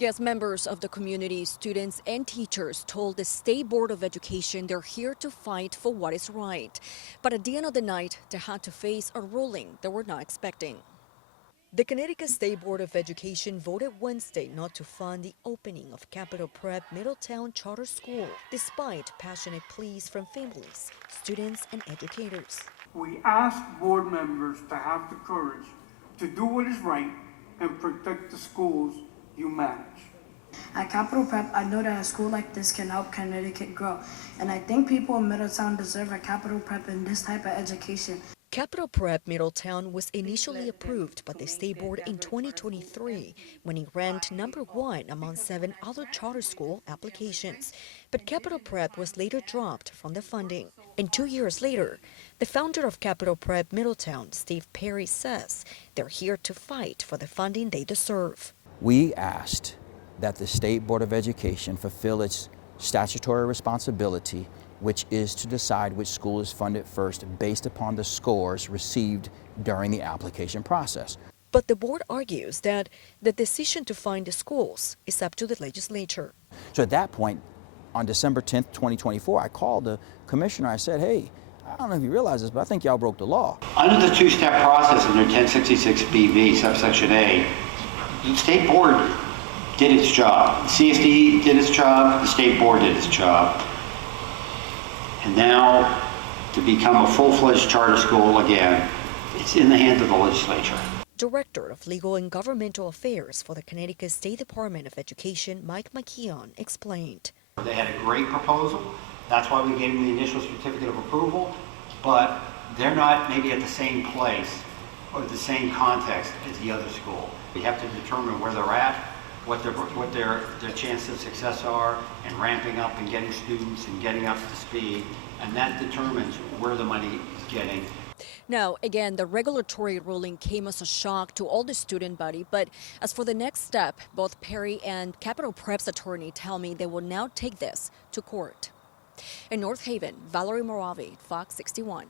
Yes, members of the community, students and teachers told the State Board of Education they're here to fight for what is right. But at the end of the night, they had to face a ruling they were not expecting. The Connecticut State Board of Education voted Wednesday not to fund the opening of Capital Prep Middletown Charter School, despite passionate pleas from families, students, and educators. We ask board members to have the courage to do what is right and protect the schools you manage. At Capital Prep, I know that a school like this can help Connecticut grow, and I think people in Middletown deserve a Capital Prep and this type of education. Capital Prep Middletown was initially approved by the State Board in 2023 when it ranked #1 among 7 other charter school applications. But Capital Prep was later dropped from the funding. And 2 years later, the founder of Capital Prep Middletown, Steve Perry, says they're here to fight for the funding they deserve. We asked that the State Board of Education fulfill its statutory responsibility, which is to decide which school is funded first based upon the scores received during the application process. But the board argues that the decision to fund the schools is up to the legislature. So at that point, on December 10th, 2024, I called the commissioner. I said, hey, I don't know if you realize this, but I think y'all broke the law. Under the two-step process under 1066BV, subsection A, the State Board did its job. The CSD did its job, the State Board did its job. And now, to become a full-fledged charter school again, it's in the hands of the legislature. Director of Legal and Governmental Affairs for the Connecticut State Department of Education, Mike McKeon, explained. They had a great proposal. That's why we gave them the initial certificate of approval, but they're not maybe at the same place or the same context as the other school. We have to determine where they're at, what their chances of success are, and ramping up and getting students and getting up to speed, and that determines where the money is getting. Now, again, the regulatory ruling came as a shock to all the student body, but as for the next step, both Perry and Capital Prep's attorney tell me they will now take this to court. In North Haven, Valerie Moravi, Fox 61.